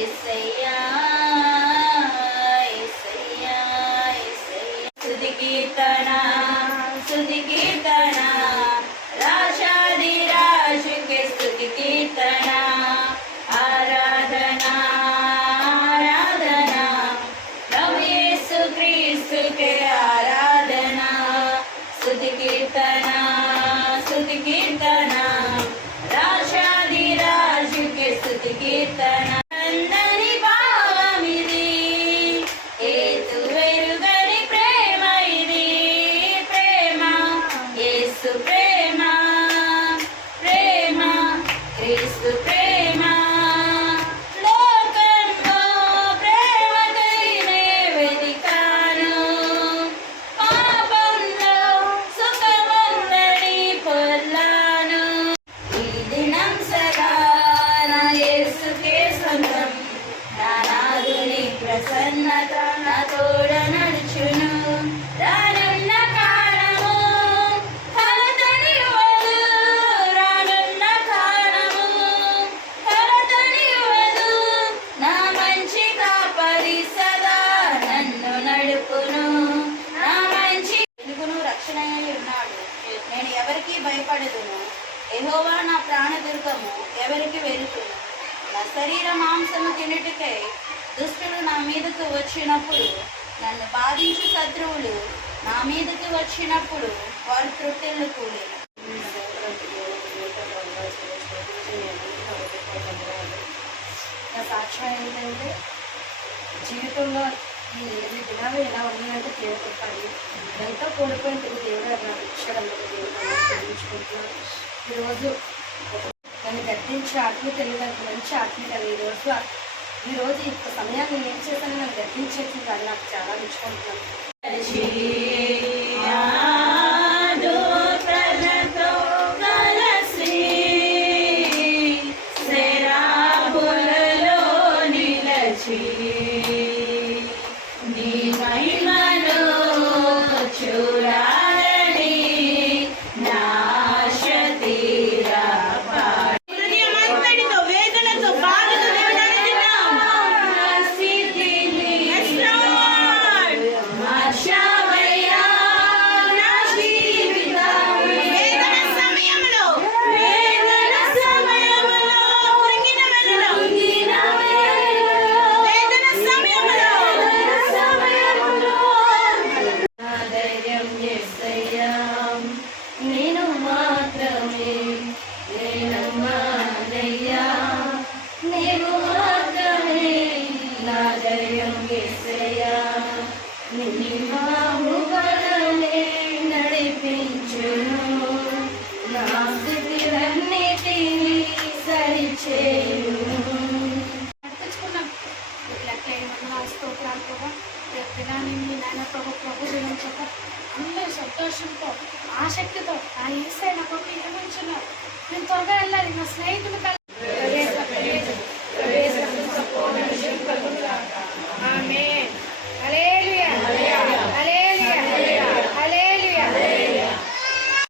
యేసయ్యా యేసయ్యా యేసయ్యా స్తుతి కీర్తన స్తుతి కీర్తన రాజాది రాజుకే స్తుతి కీర్తన ఆరాధనా ఆరాధనా ప్రభు యేసు క్రీస్తుకే ఆరాధనా స్తుతి కీర్తన స్తుతి కీర్తన రాజాది రాజుకే స్తుతి కీర్తన అందరి భావమిది ఏతు వెరుగని ప్రేమ ఇది ప్రేమ యేసు ప్రేమ ప్రేమ క్రీస్తు ప్రేమ లోకంలో ప్రేమకైనే వెదికాను పాపంలో సుఖముందని పొర్లాను ఈ దినం సదా నా యేసుకే సొంతం నా నాదుని ప్రసన్నత నా తోడ నడుచును రానున్న కాలము కలతనివ్వదు రానున్న కాలము కలతనివ్వదు నా మంచి కాపరి సదా నన్ను నడుపును నా మంచి వెలుగును రక్షణయై ఉన్నాడు నేను ఎవరికి భయపడదును యెహోవా నా ప్రాణదుర్గము ఎవరికి వెరుతును నా శరీర మాంసము తినుటకై దుష్టులు నా మీదకు వచ్చినప్పుడు నన్ను బాధించు శత్రువులు నా మీదకు వచ్చినప్పుడు వారు త్రుటిల్లు కూలేరు నా సాక్ష్యం ఏంటంటే జీవితంలో ఈ దినాలు ఎలా ఉన్నాయంటే దేవుడు చెప్పాలి ఎంతో కోల్పోయిన దేవుడు నాకు ఇచ్చడంలో దేవుడు చెల్లించుకుంటున్నాను. ఈరోజు నన్ను గద్దించి ఆత్మీయ తెలియడానికి మంచి ఆత్మీయ ఈరోజు ఇంత సమయాన్ని ఏం చేశాను నన్ను గద్దించేసి కానీ నాకు చాలా మెచ్చుకుంటున్నాను. అందరూ సంతోషంతో ఆసక్తి